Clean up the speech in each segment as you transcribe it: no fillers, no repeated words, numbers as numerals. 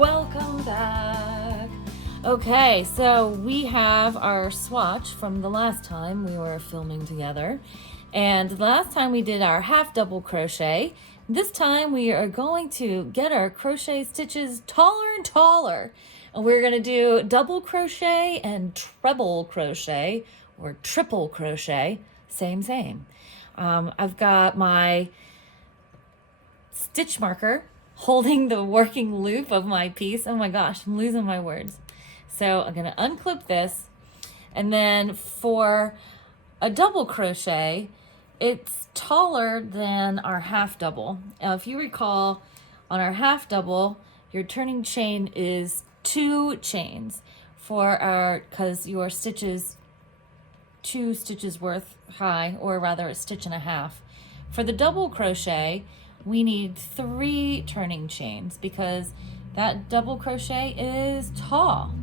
Welcome back. Okay, so we have our swatch from the last time we were filming together. And last time we did our half double crochet. This time we are going to get our crochet stitches taller and taller. And we're going to do double crochet and treble crochet or triple crochet. Same. I've got my stitch marker holding the working loop of my piece. Oh my gosh, I'm losing my words. So I'm gonna unclip this, and then for a double crochet, it's taller than our half double. Now, if you recall, on our half double, your turning chain is 2 chains because your stitches 2 stitches worth high, or rather a stitch and a half. For the double crochet, we need 3 turning chains because that double crochet is tall.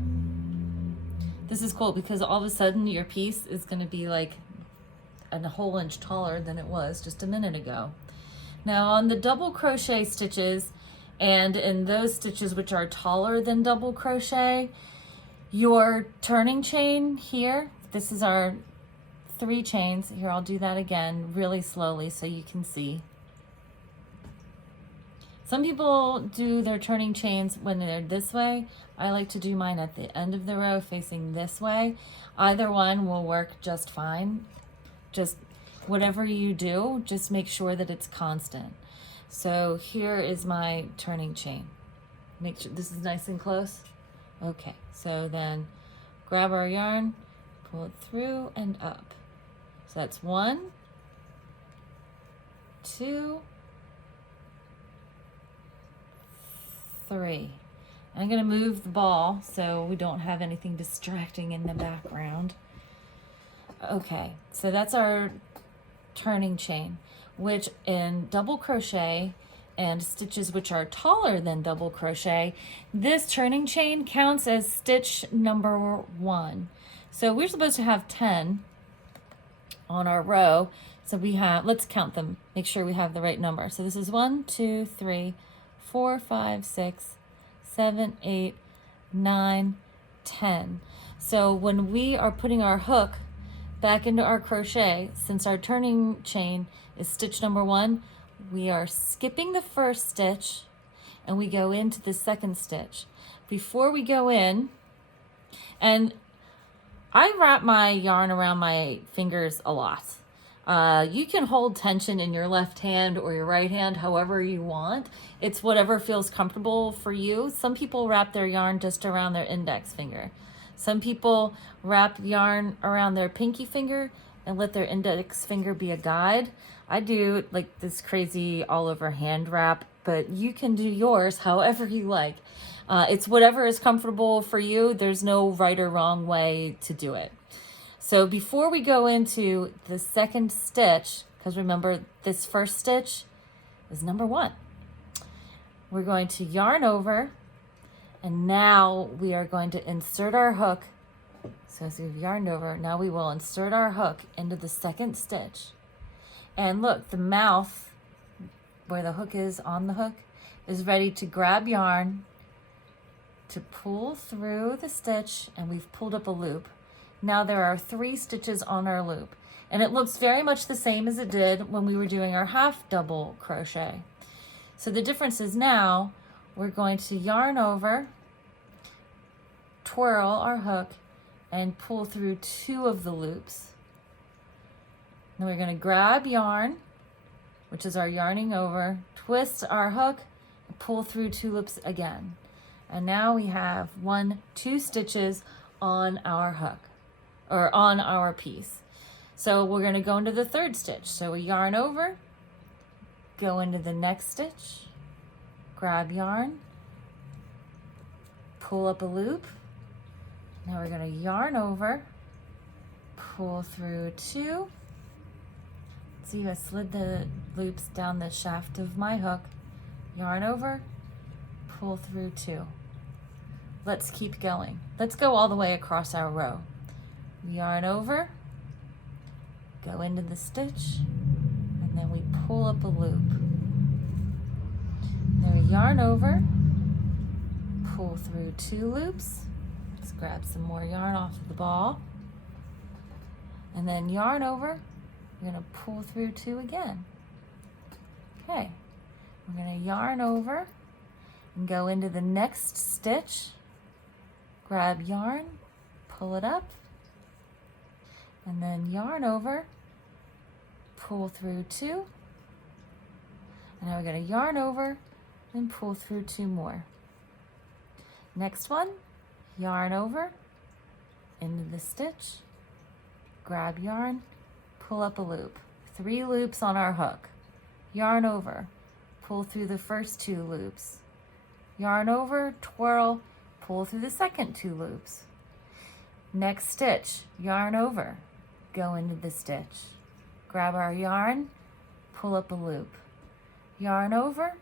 This is cool because all of a sudden your piece is going to be like a whole inch taller than it was just a minute ago. Now on the double crochet stitches and in those stitches which are taller than double crochet, your turning chain here, this is our 3 chains. Here, I'll do that again really slowly so you can see. Some people do their turning chains when they're this way. I like to do mine at the end of the row facing this way. Either one will work just fine. Just whatever you do, just make sure that it's constant. So here is my turning chain. Make sure this is nice and close. Okay, so then grab our yarn, pull it through and up. So that's 1, 2, 3. I'm going to move the ball so we don't have anything distracting in the background. Okay, so that's our turning chain, which in double crochet and stitches which are taller than double crochet, this turning chain counts as stitch number 1. So we're supposed to have 10 on our row. So we have, let's count them, make sure we have the right number. So this is 1, 2, 3, 4, 5, 6, 7, 8, 9, 10. So when we are putting our hook back into our crochet, since our turning chain is stitch number 1, we are skipping the first stitch and we go into the second stitch. Before we go in, and I wrap my yarn around my fingers a lot. You can hold tension in your left hand or your right hand however you want. It's whatever feels comfortable for you. Some people wrap their yarn just around their index finger. Some people wrap yarn around their pinky finger and let their index finger be a guide. I do like this crazy all over hand wrap, but you can do yours however you like. It's whatever is comfortable for you. There's no right or wrong way to do it. So before we go into the second stitch, because remember this first stitch is number 1, we're going to yarn over, and now we are going to insert our hook. So as we've yarned over, now we will insert our hook into the second stitch. And look, the mouth where the hook is on the hook is ready to grab yarn to pull through the stitch, and we've pulled up a loop. Now there are 3 stitches on our loop, and it looks very much the same as it did when we were doing our half double crochet. So the difference is now we're going to yarn over, twirl our hook, and pull through 2 of the loops. Then we're going to grab yarn, which is our yarning over, twist our hook, and pull through 2 loops again. And now we have 2 stitches on our hook, or on our piece. So we're going to go into the third stitch. So we yarn over, go into the next stitch, grab yarn, pull up a loop. Now we're going to yarn over, pull through 2. See, I slid the loops down the shaft of my hook, yarn over, pull through 2. Let's keep going. Let's go all the way across our row. Yarn over, go into the stitch, and then we pull up a loop. Then we yarn over, pull through 2 loops. Just grab some more yarn off of the ball. And then yarn over. You're going to pull through 2 again. Okay. We're going to yarn over and go into the next stitch. Grab yarn, pull it up, and then yarn over, pull through 2. And now we're going to yarn over and pull through 2 more. Next one, yarn over into the stitch, grab yarn, pull up a loop. 3 loops on our hook. Yarn over, pull through the first 2 loops. Yarn over, twirl, pull through the second 2 loops. Next stitch, yarn over, go into the stitch. Grab our yarn, pull up a loop. Yarn over,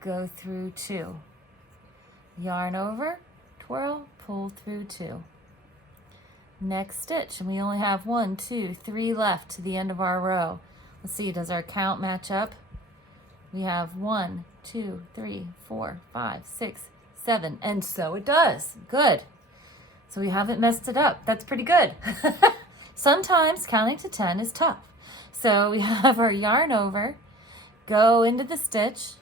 go through 2. Yarn over, twirl, pull through 2. Next stitch, and we only have 1, 2, 3 left to the end of our row. Let's see, does our count match up? We have 1, 2, 3, 4, 5, 6, 7, and so it does. Good. So we haven't messed it up. That's pretty good. Sometimes counting to 10 is tough. So we have our yarn over, go into the stitch,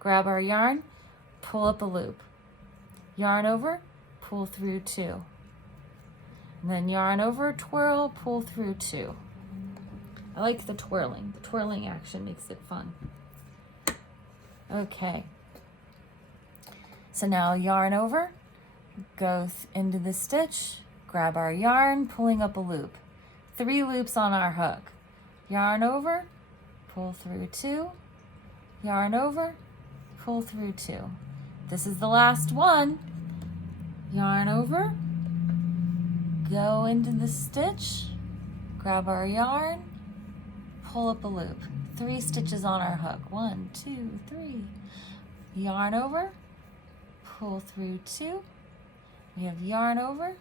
grab our yarn, pull up a loop. Yarn over, pull through 2. And then yarn over, twirl, pull through 2. I like the twirling. The twirling action makes it fun. Okay. So now yarn over, go into the stitch, grab our yarn, pulling up a loop. 3 loops on our hook. Yarn over, pull through 2. Yarn over, pull through 2. This is the last one. Yarn over, go into the stitch, grab our yarn, pull up a loop. 3 stitches on our hook. 1, 2, 3. Yarn over, pull through 2. We have yarn over,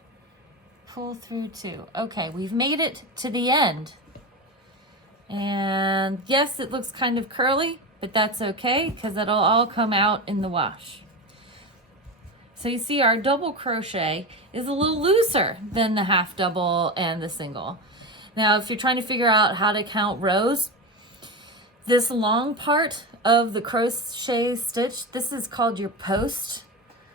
pull through 2. Okay, we've made it to the end. And yes, it looks kind of curly, but that's okay because it'll all come out in the wash. So you see our double crochet is a little looser than the half double and the single. Now, if you're trying to figure out how to count rows, this long part of the crochet stitch, this is called your post.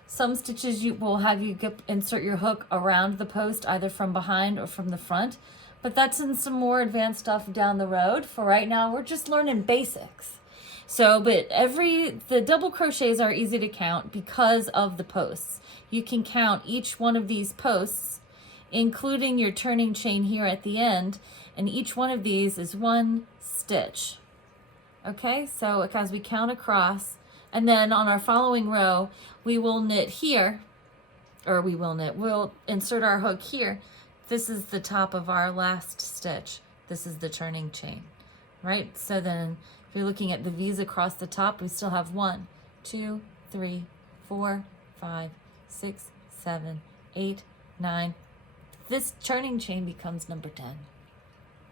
Some stitches will have you insert your hook around the post, either from behind or from the front, but that's in some more advanced stuff down the road. For right now, we're just learning basics. So, but the double crochets are easy to count because of the posts. You can count each one of these posts, including your turning chain here at the end, and each one of these is 1 stitch. Okay, so as we count across, and then on our following row, we will knit here, or we'll insert our hook here. This is the top of our last stitch. This is the turning chain, right? So then if you're looking at the V's across the top, we still have 1, 2, 3, 4, 5, 6, 7, 8, 9. This turning chain becomes number 10,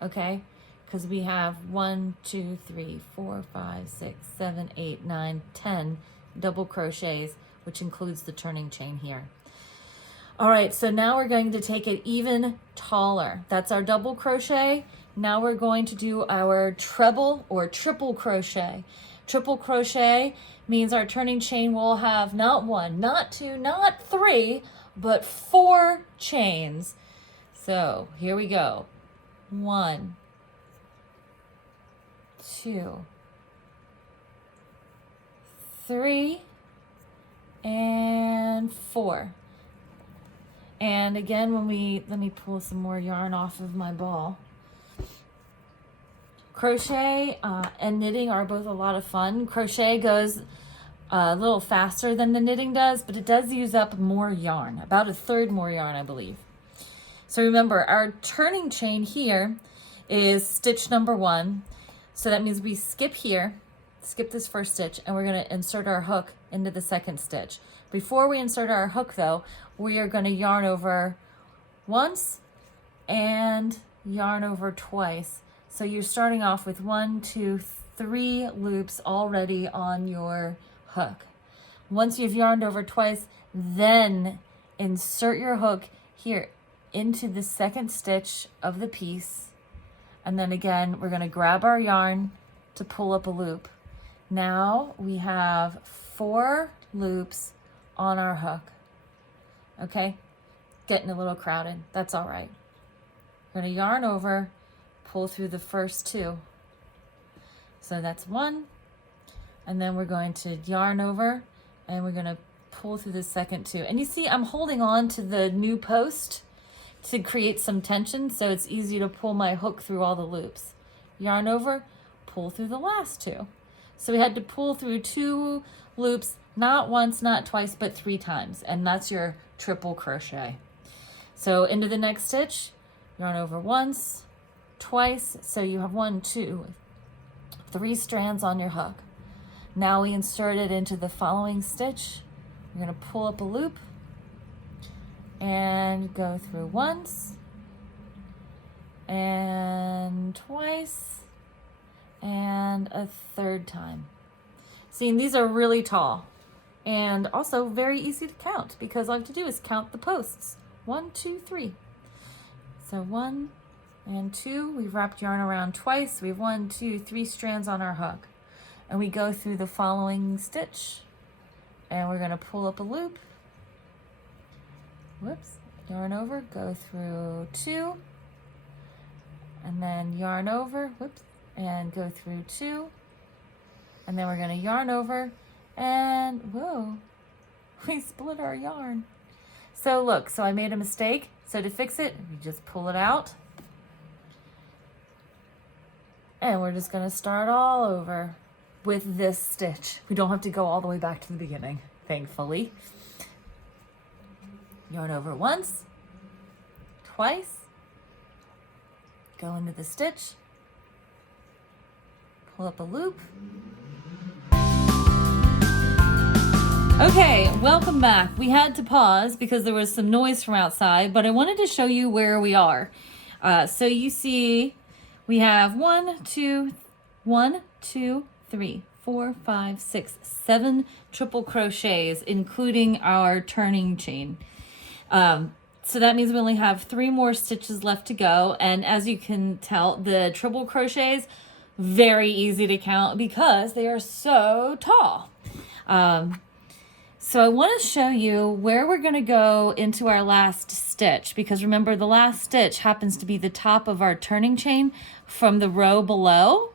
okay? Because we have 1, 2, 3, 4, 5, 6, 7, 8, 9, 10 double crochets, which includes the turning chain here. All right, so now we're going to take it even taller. That's our double crochet. Now we're going to do our treble or triple crochet. Triple crochet means our turning chain will have not 1, not 2, not 3, but 4 chains. So here we go. 1, 2, 3, and 4. And again, let me pull some more yarn off of my ball. Crochet and knitting are both a lot of fun. Crochet goes a little faster than the knitting does, but it does use up more yarn, about 1/3 more yarn, I believe. So remember, our turning chain here is stitch number 1. So that means we skip here, skip this first stitch, and we're going to insert our hook into the second stitch. Before we insert our hook, though, we are going to yarn over once and yarn over twice. So you're starting off with 1, 2, 3 loops already on your hook. Once you've yarned over twice, Then insert your hook here into the second stitch of the piece. And then again, we're gonna grab our yarn to pull up a loop. Now we have 4 loops on our hook. Okay, getting a little crowded, that's all right. We're gonna yarn over, pull through the first 2. So that's 1, and then we're going to yarn over and we're gonna pull through the second 2. And you see I'm holding on to the new post to create some tension, so it's easy to pull my hook through all the loops. Yarn over, pull through the last 2. So we had to pull through 2 loops, not once, not twice, but 3 times, and that's your triple crochet. So into the next stitch, yarn over once, twice, so you have 1, 2, 3 strands on your hook. Now we insert it into the following stitch. We're going to pull up a loop and go through once and twice and a 3rd time. See, and these are really tall and also very easy to count because all you have to do is count the posts. 1, 2, 3. So 1 and 2, we've wrapped yarn around twice. We have 1, 2, 3 strands on our hook. And we go through the following stitch and we're gonna pull up a loop. Whoops, yarn over, go through 2, and then yarn over, whoops, and go through 2, and then we're gonna yarn over, and whoa, we split our yarn. So look, so I made a mistake. So to fix it, we just pull it out, and we're just gonna start all over with this stitch. We don't have to go all the way back to the beginning, thankfully. Yarn over once, twice, go into the stitch, pull up a loop. Okay, welcome back. We had to pause because there was some noise from outside, but I wanted to show you where we are. So you see we have 1, 2, 3, 4, 5, 6, 7 triple crochets, including our turning chain. So that means we only have 3 more stitches left to go. And as you can tell, the triple crochets, very easy to count because they are so tall. So I want to show you where we're going to go into our last stitch, because remember the last stitch happens to be the top of our turning chain from the row below.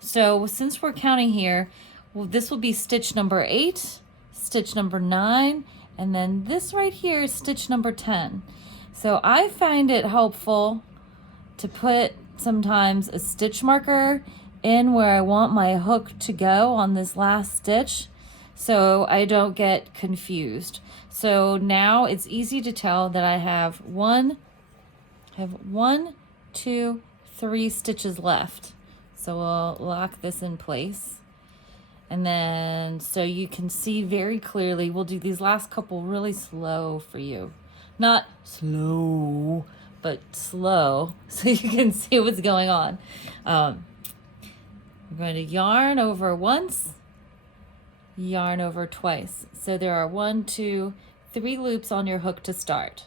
So since we're counting here, well, this will be stitch number 8, stitch number 9, and then this right here is stitch number 10. So I find it helpful to put sometimes a stitch marker in where I want my hook to go on this last stitch so I don't get confused. So now it's easy to tell that I have 1, 2, 3 stitches left. So we'll lock this in place. And then, so you can see very clearly, we'll do these last couple really slow for you. Not slow, but slow, so you can see what's going on. We're going to yarn over once, yarn over twice. So there are 1, 2, 3 loops on your hook to start.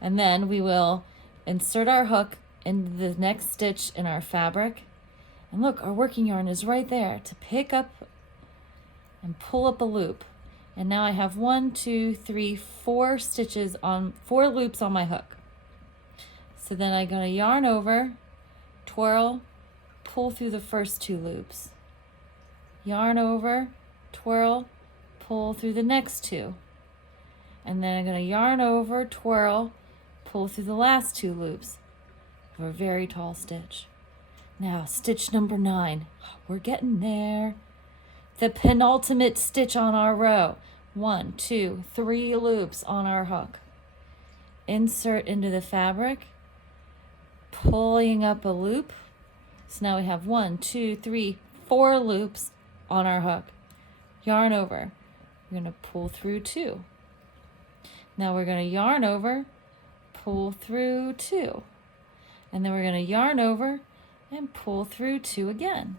And then we will insert our hook into the next stitch in our fabric. And look, our working yarn is right there to pick up and pull up a loop. And now I have 1, 2, 3, 4 stitches on 4 loops on my hook. So then I'm going to yarn over, twirl, pull through the first 2 loops. Yarn over, twirl, pull through the next 2. And then I'm going to yarn over, twirl, pull through the last 2 loops for a very tall stitch. Now, stitch number 9, we're getting there. The penultimate stitch on our row. 1, 2, 3 loops on our hook. Insert into the fabric, pulling up a loop. So now we have 1, 2, 3, 4 loops on our hook. Yarn over. We're going to pull through 2. Now we're going to yarn over, pull through 2. And then we're going to yarn over and pull through 2 again.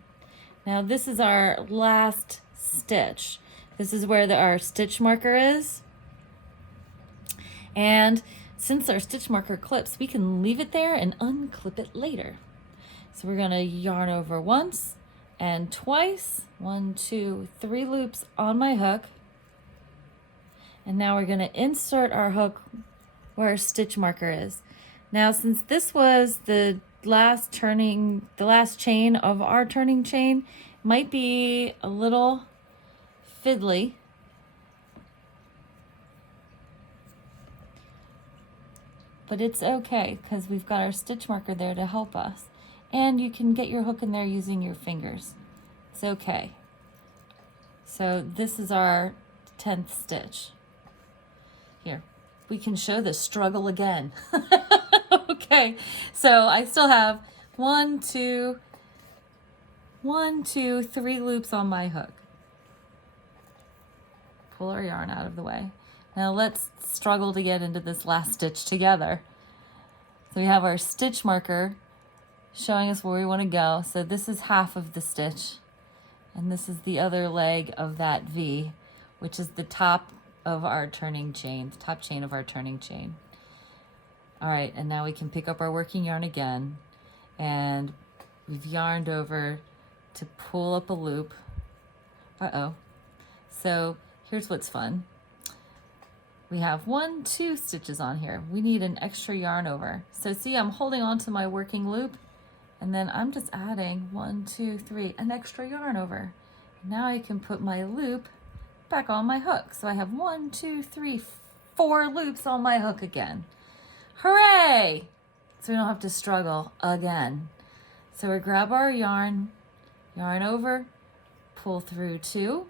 Now this is our last stitch. This is where our stitch marker is. And since our stitch marker clips, we can leave it there and unclip it later. So we're gonna yarn over once and twice. 1, 2, 3 loops on my hook. And now we're gonna insert our hook where our stitch marker is. Now, since this was the last chain of our turning chain, might be a little fiddly. But it's okay because we've got our stitch marker there to help us. And you can get your hook in there using your fingers. It's okay. So this is our 10th stitch. Here, we can show the struggle again. Okay, so I still have 1, 2, 3 loops on my hook. Pull our yarn out of the way. Now let's struggle to get into this last stitch together. So we have our stitch marker showing us where we want to go. So this is half of the stitch, and this is the other leg of that V, which is the top of our turning chain, the top chain of our turning chain. All right, and now we can pick up our working yarn again, and we've yarned over to pull up a loop. So here's what's fun. We have 1, 2 stitches on here. We need an extra yarn over. So see, I'm holding on to my working loop, and then I'm just adding 1, 2, 3, an extra yarn over. Now I can put my loop back on my hook. So I have 1, 2, 3, 4 loops on my hook again. Hooray! So we don't have to struggle again. So we grab our yarn over, pull through 2,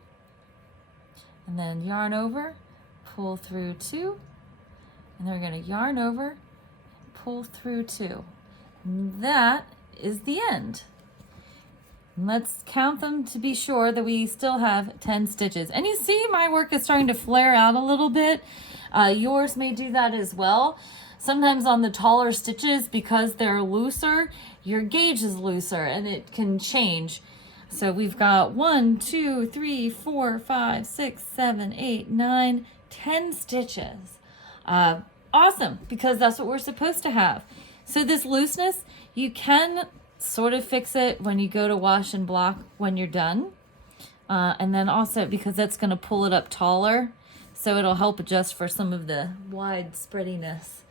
and then yarn over, pull through 2, and then we're going to yarn over, pull through 2. And that is the end. And let's count them to be sure that we still have 10 stitches. And you see my work is starting to flare out a little bit. Yours may do that as well. Sometimes on the taller stitches, because they're looser, your gauge is looser and it can change. So we've got 1, 2, 3, 4, 5, 6, 7, 8, 9, 10 stitches. Awesome, because that's what we're supposed to have. So this looseness, you can sort of fix it when you go to wash and block when you're done. And then also because that's going to pull it up taller, so it'll help adjust for some of the wide spreadiness.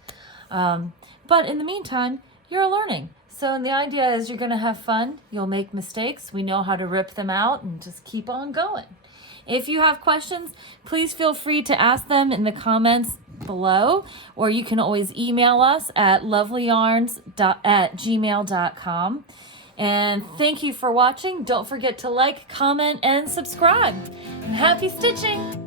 But in the meantime, you're learning. So the idea is you're going to have fun. You'll make mistakes. We know how to rip them out and just keep on going. If you have questions, please feel free to ask them in the comments below, or you can always email us at lovelyarns@gmail.com. And thank you for watching. Don't forget to like, comment, and subscribe. And happy stitching!